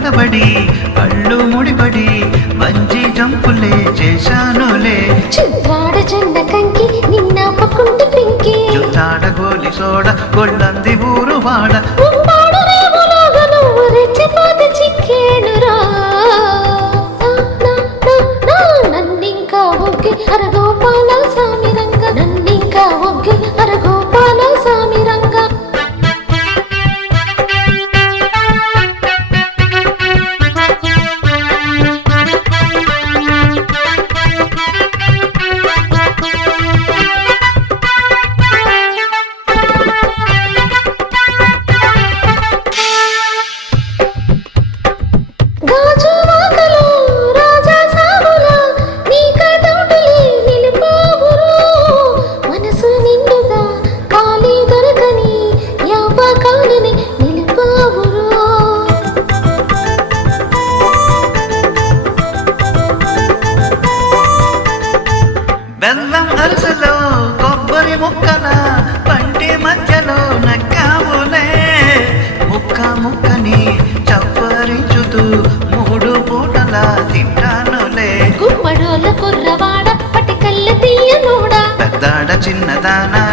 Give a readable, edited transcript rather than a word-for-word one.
తడబడి కళ్ళు ముడిపడి మంచి జంపులే చేశానులే చుట్టాడ జొన్న కంకి నిన్న పక్కుంటి పింకి చుట్టాడ గోలి సోడ గొళ్ళంది ఊరు వాడ ఉప్పాడు రేవులాగా నువ్వు రెచ్చిపోతే చిక్కేనురా నన్నింకా ఒగ్గి అరగోపాల సామిరంగ నన్నింకా ఒగ్గి అరగోపాల సామిరంగ బెల్లం అరసలో కొబ్బరి ముక్కల పంటి మధ్యలో నక్కావులే ముక్క ముక్కని చప్పరించుతూ 3 పూటల తింటానులే గుమ్మడోల కుర్రవాడ పటికల్ల తీయనోడా పెద్దాడ చిన్నదానా